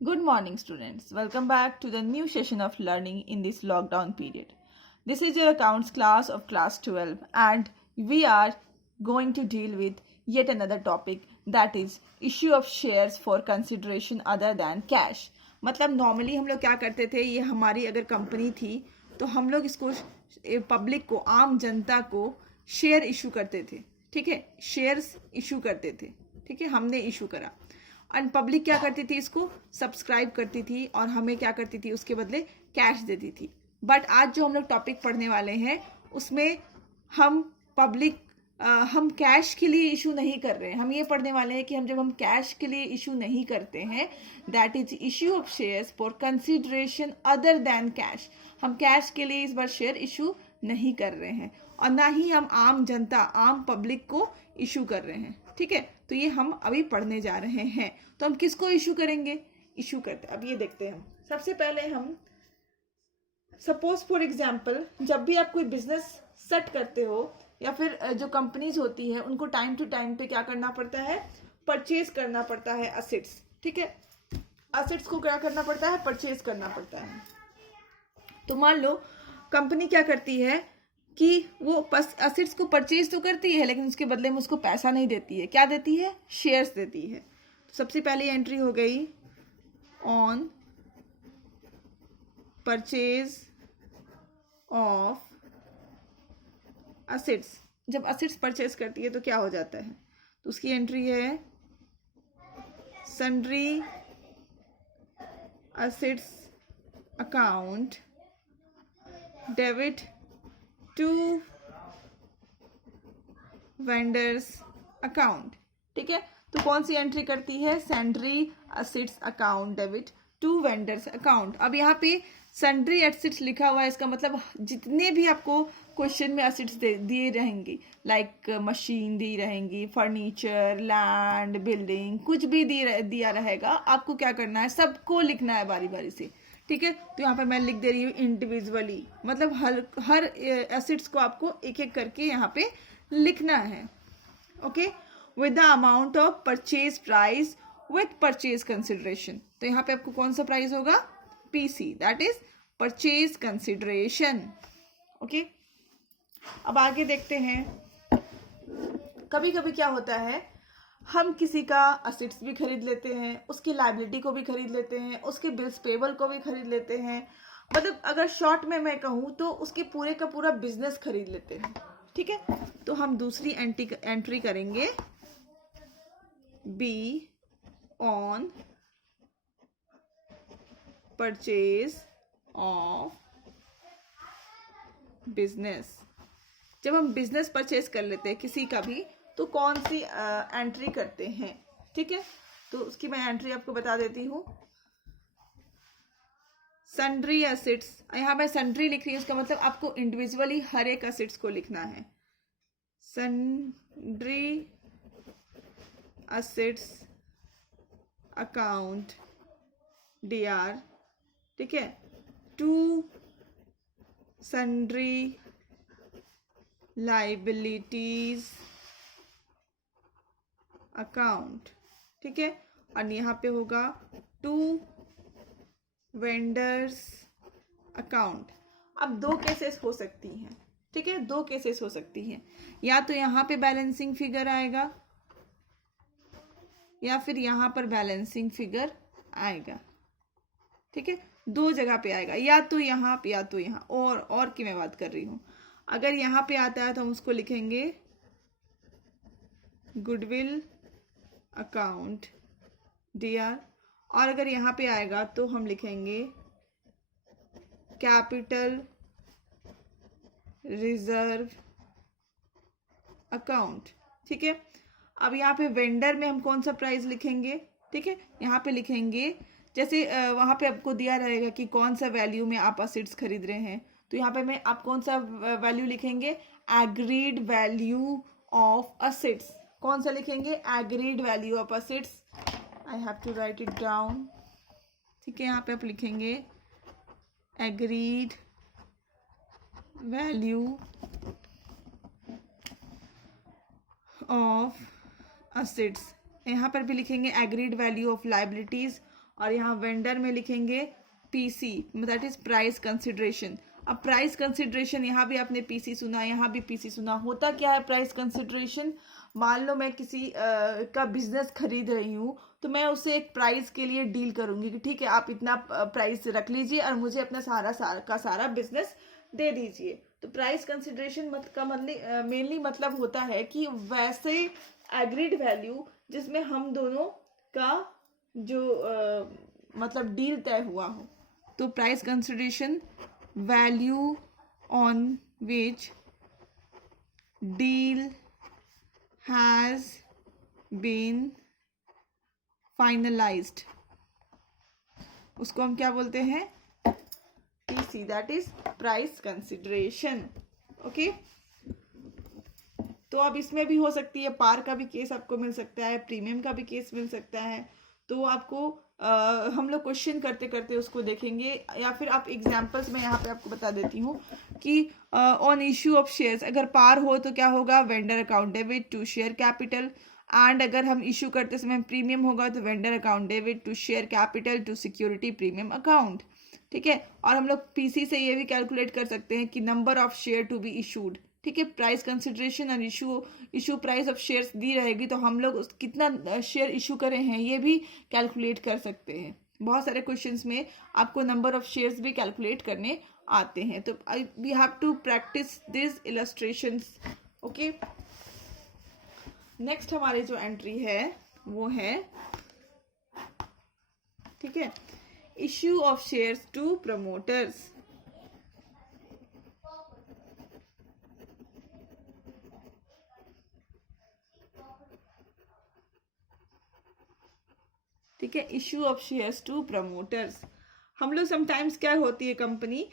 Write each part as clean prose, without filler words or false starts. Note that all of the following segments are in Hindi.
Good morning, students. Welcome back to the new session of learning in this lockdown period. This is your accounts class of class 12, and we are going to deal with yet another topic, that is issue of shares for consideration other than cash. मतलब नॉर्मली हम लोग क्या करते थे, ये हमारी अगर कंपनी थी तो हम लोग इसको पब्लिक को, आम जनता को शेयर इशू करते थे. ठीक है, शेयर्स इशू करते थे. ठीक है, हमने इशू करा एंड पब्लिक क्या करती थी, इसको सब्सक्राइब करती थी और हमें क्या करती थी, उसके बदले कैश देती थी. बट आज जो हम लोग टॉपिक पढ़ने वाले हैं उसमें हम कैश के लिए इशू नहीं कर रहे हैं. हम ये पढ़ने वाले हैं कि हम कैश के लिए इशू नहीं करते हैं, that is issue of shares for consideration other than cash. हम कैश के लिए इस बार शेयर इशू नहीं कर रहे हैं और ना ही हम आम जनता, आम पब्लिक को इशू कर रहे हैं. ठीक है, तो ये हम अभी पढ़ने जा रहे हैं. तो हम किसको इशू करेंगे, इशू करते अब ये देखते हैं. हम सबसे पहले हम सपोज फॉर एग्जाम्पल, जब भी आप कोई बिजनेस सेट करते हो या फिर जो कंपनीज होती है उनको टाइम टू टाइम पे क्या करना पड़ता है, परचेज करना पड़ता है असेट्स. ठीक है, असेट्स को क्या करना पड़ता है, परचेज करना पड़ता है. तो मान लो कंपनी क्या करती है कि वो असेट्स को परचेज तो करती है लेकिन उसके बदले में उसको पैसा नहीं देती है. क्या देती है, शेयर्स देती है. तो सबसे पहली एंट्री हो गई ऑन परचेज ऑफ असेट्स. जब असेट्स परचेज करती है तो क्या हो जाता है, तो उसकी एंट्री है sundry assets account debit to vendors account. ठीक है, तो कौन सी एंट्री करती है, sundry assets account debit to vendors account. अब यहाँ पे सन्ड्री एसेट्स लिखा हुआ है, इसका मतलब जितने भी आपको क्वेश्चन में असेट्स दिए रहेंगे, लाइक मशीन दी रहेंगी, फर्नीचर, लैंड, बिल्डिंग, कुछ भी दिया रहेगा, आपको क्या करना है, सबको लिखना है बारी बारी से. ठीक है, तो यहाँ पे मैं लिख दे रही हूँ इंडिविजुअली, मतलब हर एसेट्स को आपको एक एक करके यहाँ पे लिखना है. Okay, with the amount of purchase price with purchase consideration. तो यहाँ पे आपको कौन सा प्राइस होगा, PC, that is purchase consideration. Okay, अब आगे देखते हैं. कभी कभी क्या होता है, हम किसी का असेट्स भी खरीद लेते हैं, उसकी लायबिलिटी को भी खरीद लेते हैं, उसके बिल्स पेबल को भी खरीद लेते हैं. मतलब अगर शॉर्ट में मैं कहूँ तो उसके पूरे का पूरा बिजनेस खरीद लेते हैं. ठीक है, तो हम दूसरी एंट्री करेंगे be on purchase of business. जब हम बिजनेस परचेज कर लेते हैं किसी का भी, तो कौन सी एंट्री करते हैं. ठीक है, तो उसकी मैं एंट्री आपको बता देती हूँ. सन्ड्री एसेट्स, यहाँ मैं सन्ड्री लिख रही हूँ, उसका मतलब आपको इंडिविजुअली हर एक एसेट्स को लिखना है. Sundry assets account DR. ठीक है, टू सन्ड्री लाइबिलिटीज अकाउंट. ठीक है, और यहाँ पे होगा टू वेंडर्स अकाउंट. अब दो केसेस हो सकती हैं. ठीक है, दो केसेस हो सकती हैं, या तो यहाँ पे बैलेंसिंग फिगर आएगा या फिर यहाँ पर बैलेंसिंग फिगर आएगा. ठीक है, दो जगह पे आएगा, या तो यहाँ पे या तो यहाँ. और की मैं बात कर रही हूँ. अगर यहाँ पे आता है तो हम उसको लिखेंगे गुडविल अकाउंट डीआर, और अगर यहाँ पे आएगा तो हम लिखेंगे कैपिटल रिजर्व अकाउंट. ठीक है, अब यहाँ पे वेंडर में हम कौन सा प्राइस लिखेंगे. ठीक है, यहाँ पे लिखेंगे, जैसे वहाँ पे आपको दिया रहेगा कि कौन सा वैल्यू में आप असेट्स खरीद रहे हैं, तो यहाँ पे आप कौन सा वैल्यू लिखेंगे, एग्रीड वैल्यू ऑफ असेट्स. कौन सा लिखेंगे, agreed value of assets. I have to write it down. ठीक है, यहाँ पे आप लिखेंगे एग्रीड वैल्यू ऑफ असेट्स. यहाँ पर भी लिखेंगे एग्रीड वैल्यू ऑफ लाइबिलिटीज और यहाँ वेंडर में लिखेंगे PC, that is price consideration. अब प्राइस कंसिडरेशन, यहाँ भी आपने पीसी सुना, यहाँ भी पीसी सुना। होता क्या है प्राइस कंसिडरेशन? मान लो मैं किसी का बिजनेस खरीद रही हूँ, तो मैं उससे एक प्राइस के लिए डील करूंगी कि ठीक है आप इतना प्राइस रख लीजिए और मुझे अपना सारा बिजनेस दे दीजिए। तो प्राइस कंसिडरेशन का मतलब मेनली मतलब होता है कि वैसे एग्रीड वैल्यू जिसमें हम दोनों का जो मतलब डील तय हुआ हो। तो price consideration value on which deal has been finalised, उसको हम क्या बोलते हैं? PC, that is price consideration. Okay, तो अब इसमें भी हो सकती है, पार का भी केस आपको मिल सकता है, प्रीमियम का भी केस मिल सकता है। तो आपको हम लोग क्वेश्चन करते करते उसको देखेंगे, या फिर आप एग्जांपल्स में यहाँ पे आपको बता देती हूँ कि ऑन इश्यू ऑफ शेयर्स अगर पार हो तो क्या होगा? Vendor account debit to share capital. And अगर हम इशू करते समय प्रीमियम होगा तो vendor account debit to share capital to security premium account. ठीक है, और हम लोग पीसी से ये भी कैलकुलेट कर सकते हैं कि number of share to be issued. ठीक है, प्राइस कंसिडरेशन और इशू प्राइस ऑफ शेयर्स दी रहेगी तो हम लोग कितना शेयर इशू करे हैं ये भी कैलकुलेट कर सकते हैं। बहुत सारे क्वेश्चंस में आपको नंबर ऑफ शेयर्स भी कैलकुलेट करने आते हैं। तो we have to practice this illustrations. Okay, next हमारी जो एंट्री है वो है, ठीक है, issue of shares to promoters. ठीक है, issue of shares to promoters. हम लोग समटाइम्स क्या होती है, कंपनी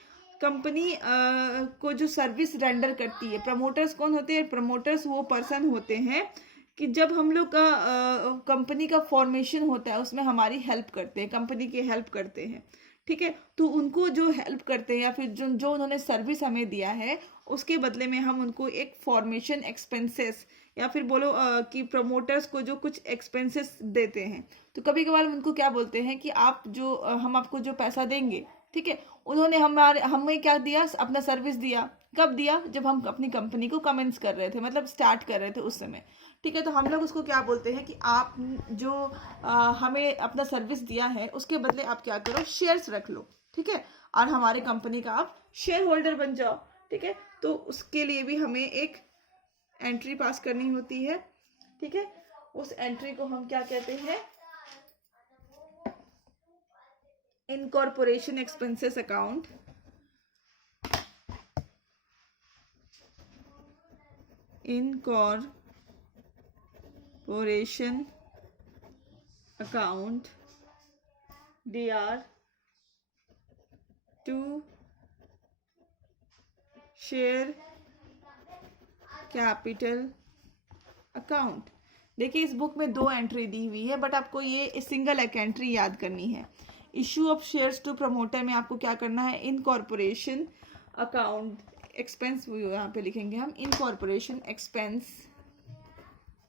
को जो सर्विस रेंडर करती है, प्रमोटर्स कौन होते हैं? प्रमोटर्स वो पर्सन होते हैं कि जब हम लोग का कंपनी का फॉर्मेशन होता है उसमें हमारी हेल्प करते हैं, कंपनी की हेल्प करते हैं। ठीक है, तो उनको जो हेल्प करते हैं या फिर जो उन्होंने सर्विस हमें दिया है उसके बदले में हम उनको एक फॉर्मेशन एक्सपेंसेस या फिर बोलो कि प्रमोटर्स को जो कुछ एक्सपेंसेस देते हैं। तो कभी कभार उनको क्या बोलते हैं कि आप जो हम आपको जो पैसा देंगे, ठीक है, उन्होंने हमें क्या दिया? अपना सर्विस दिया। कब दिया? जब हम अपनी कंपनी को कमेंस कर रहे थे, मतलब स्टार्ट कर रहे थे उस समय। ठीक है, तो हम लोग उसको क्या बोलते हैं कि आप जो हमें अपना सर्विस दिया है उसके बदले आप क्या करो? शेयर्स रख लो। ठीक है, और हमारे कंपनी का आप शेयर होल्डर बन जाओ। ठीक है, तो उसके लिए भी हमें एक एंट्री पास करनी होती है। ठीक है, उस एंट्री को हम क्या कहते हैं? Incorporation expenses account. Incorporation account DR to share capital account. देखिए इस बुक में 2 एंट्री दी हुई है, बट आपको ये सिंगल एक एंट्री याद करनी है। Issue of shares to promoter में आपको क्या करना है? इनकॉर्पोरेशन अकाउंट एक्सपेंस, यहाँ पे लिखेंगे हम incorporation expense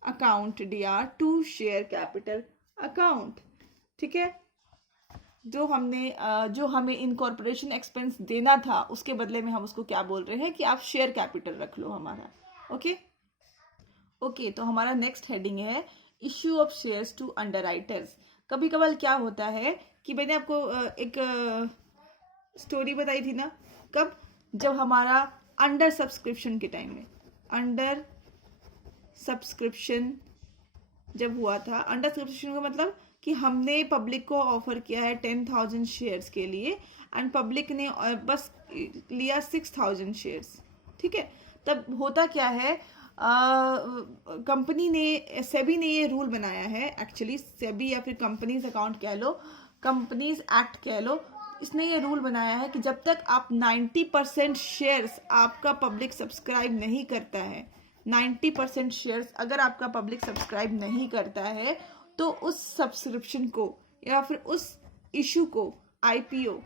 account DR to share capital account. ठीक है, जो हमें इनकॉर्पोरेशन एक्सपेंस देना था उसके बदले में हम उसको क्या बोल रहे हैं कि आप शेयर कैपिटल रख लो हमारा। ओके, तो हमारा नेक्स्ट हेडिंग है issue of shares to underwriters. कभी कभार क्या होता है कि मैंने आपको एक स्टोरी बताई थी ना, कब? जब हमारा अंडर सब्सक्रिप्शन के टाइम में, अंडर सब्सक्रिप्शन जब हुआ था, अंडर सब्सक्रिप्शन का मतलब कि हमने पब्लिक को ऑफर किया है 10,000 शेयर्स के लिए एंड पब्लिक ने बस लिया 6,000 शेयर्स। ठीक है, तब होता क्या है, कंपनी ने, सेबी ने ये रूल बनाया है, एक्चुअली सेबी या फिर कंपनीज अकाउंट कह लो, कंपनीज एक्ट कह लो, इसने ये रूल बनाया है कि जब तक आप 90% शेयर्स आपका पब्लिक सब्सक्राइब नहीं करता है, 90% शेयर्स अगर आपका पब्लिक सब्सक्राइब नहीं करता है तो उस सब्सक्रिप्शन को या फिर उस इशू को, IPO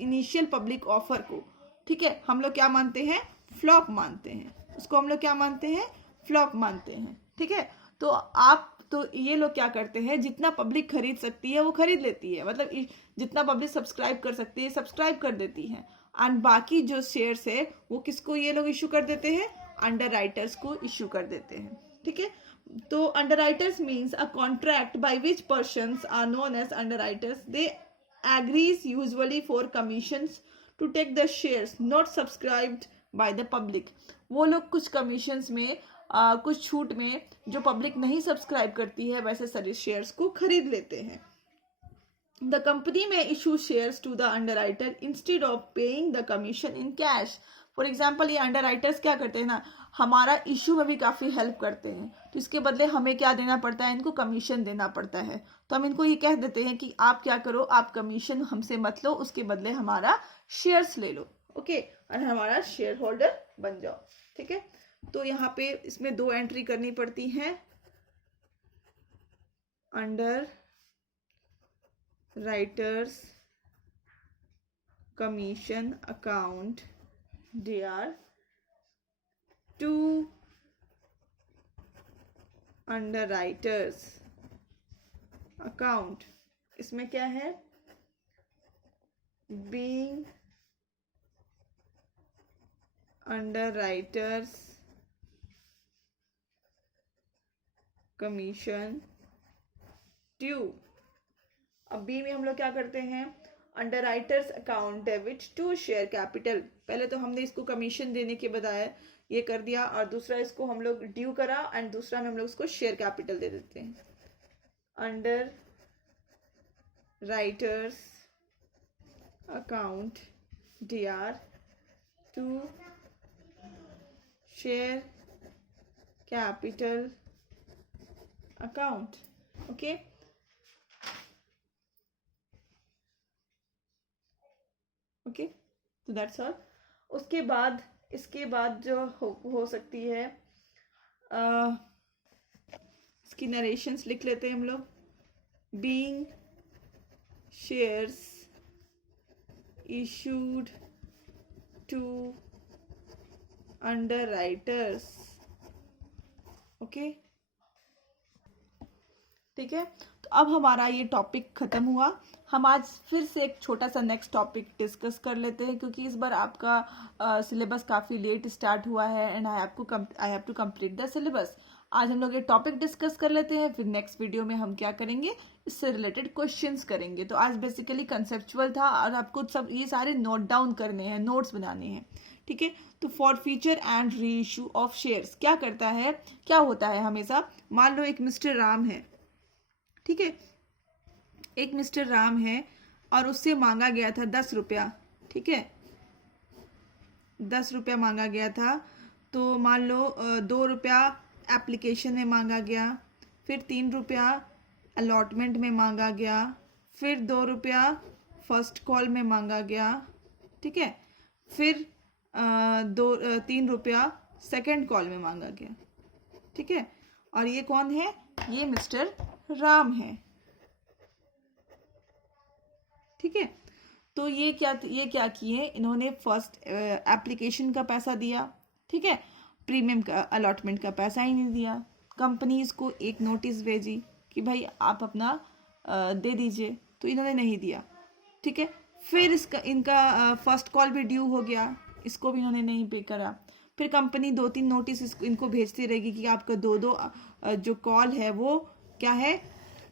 इनिशियल पब्लिक ऑफर को, ठीक है, हम लोग क्या मानते हैं? फ्लॉप मानते हैं। उसको हम लोग क्या मानते हैं? फ्लॉप मानते हैं। ठीक है, तो आप तो ये लोग क्या करते हैं, जितना पब्लिक खरीद सकती है वो खरीद लेती है, मतलब जितना पब्लिक सब्सक्राइब कर सकती है सब्सक्राइब कर देती है, एंड बाकी जो शेयर्स है वो किसको ये लोग इशू कर देते हैं, अंडर राइटर्स को इशू कर देते हैं। ठीक है, तो underwriters means a contract by which persons are known as underwriters, they agrees usually for commissions to take the shares not subscribed by the public. वो लोग कुछ कमीशंस में कुछ छूट में जो पब्लिक नहीं सब्सक्राइब करती है वैसे सारे शेयर्स को खरीद लेते हैं। द कंपनी में issue shares to the underwriter instead of paying the commission in cash. For example ये अंडरराइटर्स क्या करते हैं ना, हमारा इशू में भी काफ़ी हेल्प करते हैं, तो इसके बदले हमें क्या देना पड़ता है, इनको कमीशन देना पड़ता है। तो हम इनको ये कह देते हैं कि आप क्या करो, आप कमीशन हमसे मत लो, उसके बदले हमारा शेयर्स ले लो, ओके, और हमारा शेयर होल्डर बन जाओ। ठीक है, तो यहाँ पे इसमें 2 एंट्री करनी पड़ती हैं, under writers commission account dr to underwriters account। इसमें क्या है, being underwriters commission due। अब बी में हम लोग क्या करते हैं, underwriters account debit to share capital. पहले तो हमने इसको कमीशन देने के बजाय ये कर दिया, और दूसरा इसको हम लोग ड्यू करा, एंड दूसरा में हम लोग इसको शेयर कैपिटल दे देते हैं। Underwriters account dr to share capital account, okay. Okay, तो दैट्स ऑल। उसके बाद इसके बाद जो हो सकती है, इसकी नरेशंस लिख लेते हैं हम लोग। Being shares issued to underwriters, okay, ठीक है। तो अब हमारा ये टॉपिक खत्म हुआ। हम आज फिर से एक छोटा सा नेक्स्ट टॉपिक डिस्कस कर लेते हैं, क्योंकि इस बार आपका सिलेबस काफ़ी लेट स्टार्ट हुआ है, and I have to complete the syllabus. आज हम लोग ये टॉपिक डिस्कस कर लेते हैं, फिर नेक्स्ट वीडियो में हम क्या करेंगे, इससे रिलेटेड क्वेश्चंस करेंगे। तो आज बेसिकली कंसेप्चुअल था, और आपको सब ये सारे नोट डाउन करने हैं, नोट्स बनाने हैं, ठीक है। तो for future and re issue of shares क्या करता है, क्या होता है हमेशा, मान लो एक मिस्टर राम है, ठीक है, एक मिस्टर राम है और उससे मांगा गया था 10 रुपया, ठीक है, 10 रुपया मांगा गया था। तो मान लो 2 रुपया एप्लीकेशन में मांगा गया, फिर 3 रुपया अलॉटमेंट में मांगा गया, फिर 2 रुपया फर्स्ट कॉल में मांगा गया, ठीक है, फिर 3 रुपया सेकंड कॉल में मांगा गया, ठीक है। और ये कौन है, ये मिस्टर राम है, ठीक है। तो ये क्या किए, इन्होंने फर्स्ट एप्लीकेशन का पैसा दिया, ठीक है, प्रीमियम का अलॉटमेंट का पैसा ही नहीं दिया। कंपनी इसको एक नोटिस भेजी कि भाई आप अपना दे दीजिए, तो इन्होंने नहीं दिया, ठीक है। फिर इनका फर्स्ट कॉल भी ड्यू हो गया, इसको भी इन्होंने नहीं पे करा। फिर कंपनी 2-3 नोटिस इनको भेजती रहेगी कि आपका 2 जो कॉल है वो क्या है,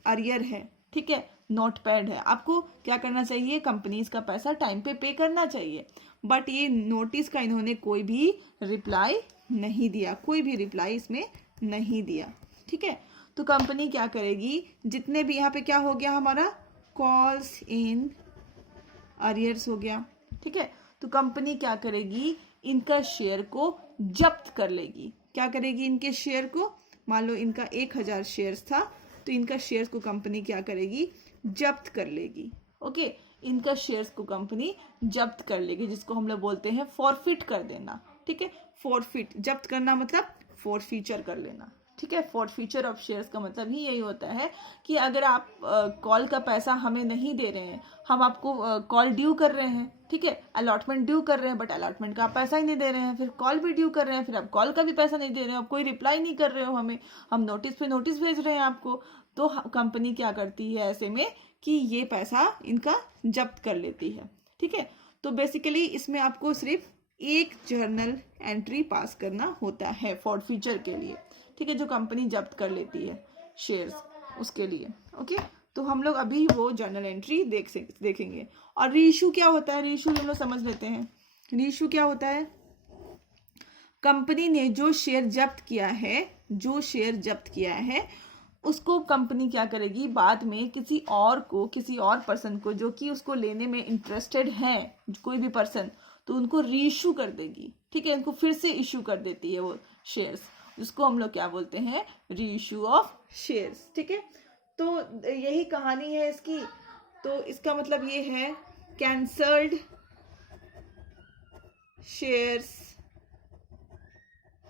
अरियर है, ठीक है, नोट पैड है। आपको क्या करना चाहिए, कंपनीज का पैसा टाइम पे करना चाहिए। बट ये नोटिस का इन्होंने कोई भी रिप्लाई नहीं दिया, कोई भी रिप्लाई इसमें नहीं दिया, ठीक है। तो कंपनी क्या करेगी, जितने भी यहाँ पे क्या हो गया हमारा, कॉल्स इन अरियर्स हो गया, ठीक है। तो कंपनी क्या करेगी, इनका शेयर को जब्त कर लेगी। क्या करेगी, इनके शेयर को, मान लो इनका 1000 शेयर्स था, तो इनका शेयर्स को कंपनी क्या करेगी, जब्त कर लेगी, ओके। इनका शेयर्स को कंपनी जब्त कर लेगी, जिसको हम लोग बोलते हैं फॉरफिट कर देना, ठीक है। फॉरफिट, जब्त करना मतलब फॉरफीचर कर लेना, ठीक है। फॉरफीचर ऑफ शेयर्स का मतलब ही यही होता है कि अगर आप कॉल का पैसा हमें नहीं दे रहे हैं, हम आपको कॉल ड्यू कर रहे हैं, ठीक है, अलॉटमेंट ड्यू कर रहे हैं, बट अलॉटमेंट का आप पैसा ही नहीं दे रहे हैं, फिर कॉल भी ड्यू कर रहे हैं, फिर आप कॉल का भी पैसा नहीं दे रहे हो, आप कोई रिप्लाई नहीं कर रहे हो हमें, हम नोटिस पे नोटिस भेज रहे हैं आपको, तो कंपनी क्या करती है ऐसे में कि ये पैसा इनका जब्त कर लेती है, ठीक है। तो बेसिकली इसमें आपको सिर्फ एक जर्नल एंट्री पास करना होता है फॉरफीचर के लिए, ठीक है, जो कंपनी जब्त कर लेती है शेयर्स उसके लिए। ओके, तो हम लोग अभी वो जर्नल एंट्री देखेंगे। और रीइश्यू क्या होता है, रीइश्यू हम लोग समझ लेते हैं। रीइश्यू क्या होता है, कंपनी ने जो शेयर जब्त किया है उसको कंपनी क्या करेगी, बाद में किसी और पर्सन को जो कि उसको लेने में इंटरेस्टेड है, कोई भी पर्सन, तो उनको रीइश्यू कर देगी, ठीक है, उनको फिर से इश्यू कर देती है वो शेयर्स, जिसको हम लोग क्या बोलते हैं, रीइश्यू ऑफ शेयर्स, ठीक है। तो यही कहानी है इसकी। तो इसका मतलब ये है cancelled shares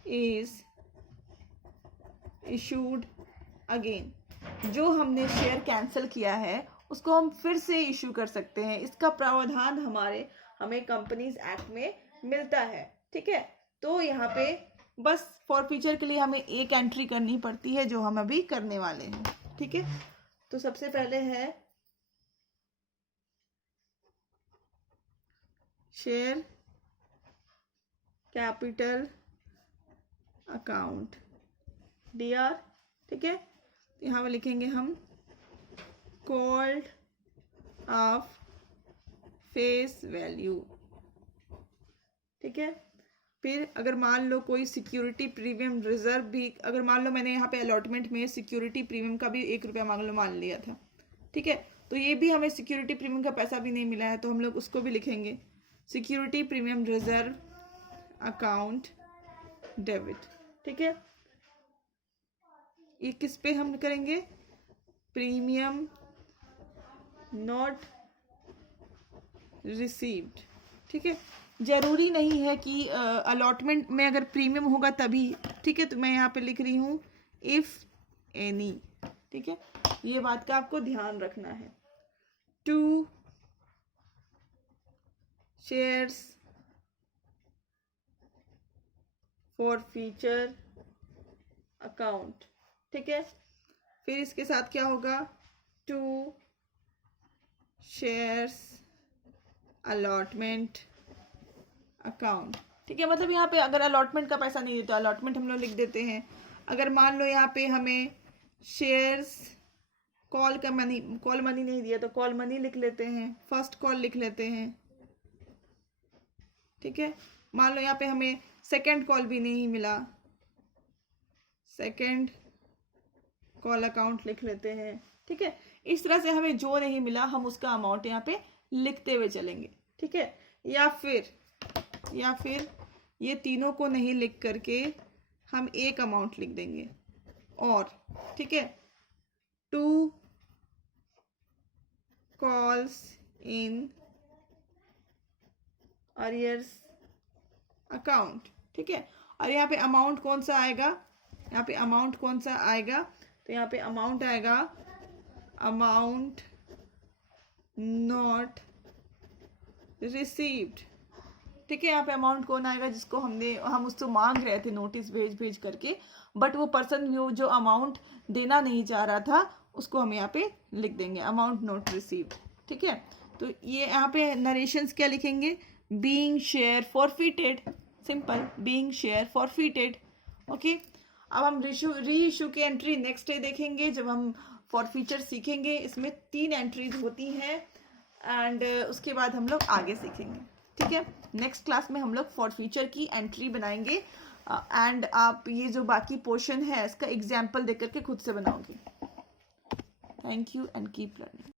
is issued again. जो हमने शेयर कैंसिल किया है उसको हम फिर से इशू कर सकते हैं, इसका प्रावधान हमें कंपनीज एक्ट में मिलता है, ठीक है। तो यहाँ पे बस फॉरफीचर के लिए हमें एक एंट्री करनी पड़ती है जो हम अभी करने वाले हैं, ठीक है। तो सबसे पहले है शेयर कैपिटल अकाउंट DR, ठीक है। यहाँ पे लिखेंगे हम कॉल्ड ऑफ फेस वैल्यू, ठीक है। फिर अगर मान लो कोई सिक्योरिटी प्रीमियम रिजर्व भी, अगर मान लो मैंने यहाँ पे अलॉटमेंट में सिक्योरिटी प्रीमियम का भी 1 रुपया मान लिया था, ठीक है, तो ये भी हमें सिक्योरिटी प्रीमियम का पैसा भी नहीं मिला है, तो हम लोग उसको भी लिखेंगे security premium reserve account debit, ठीक है। ये किस पे हम करेंगे, प्रीमियम नॉट रिसीव्ड, ठीक है। जरूरी नहीं है कि अलॉटमेंट में अगर प्रीमियम होगा तभी, ठीक है, तो मैं यहाँ पे लिख रही हूँ इफ एनी, ठीक है, ये बात का आपको ध्यान रखना है। 2 शेयर्स फॉरफीचर अकाउंट, ठीक है। फिर इसके साथ क्या होगा, 2 शेयर्स अलॉटमेंट अकाउंट, ठीक है। मतलब यहाँ पे अगर अलॉटमेंट का पैसा नहीं देते तो अलॉटमेंट हम लोग लिख देते हैं। अगर मान लो यहाँ पे हमें शेयर्स कॉल मनी नहीं दिया तो कॉल मनी लिख लेते हैं, फर्स्ट कॉल लिख लेते हैं, ठीक है। मान लो यहाँ पे हमें सेकंड कॉल भी नहीं मिला, सेकंड कॉल अकाउंट लिख लेते हैं, ठीक है। इस तरह से हमें जो नहीं मिला हम उसका अमाउंट यहाँ पे लिखते हुए चलेंगे, ठीक है। या फिर ये तीनों को नहीं लिख करके हम एक अमाउंट लिख देंगे, और ठीक है, 2 कॉल्स इन अरियर्स अकाउंट, ठीक है। और यहाँ पे अमाउंट कौन सा आएगा, तो यहाँ पे अमाउंट आएगा अमाउंट नॉट रिसीव्ड, ठीक है। यहाँ पे अमाउंट कौन आएगा, जिसको हम उससे मांग रहे थे नोटिस भेज करके, बट वो पर्सन जो अमाउंट देना नहीं चाह रहा था उसको हम यहाँ पे लिख देंगे अमाउंट नॉट रिसीव्ड, ठीक है। तो ये यहाँ पे नरेशंस क्या लिखेंगे, being share forfeited, simple, being share forfeited, okay. अब हम रीइश्यू की एंट्री नेक्स्ट डे देखेंगे जब हम फॉरफीचर सीखेंगे। इसमें 3 एंट्रीज होती हैं एंड उसके बाद हम लोग आगे सीखेंगे, ठीक है। नेक्स्ट क्लास में हम लोग फॉरफीचर की एंट्री बनाएंगे एंड आप ये जो बाकी पोर्शन है इसका एग्जाम्पल देख करके खुद से बनाओगे। Thank you and keep learning.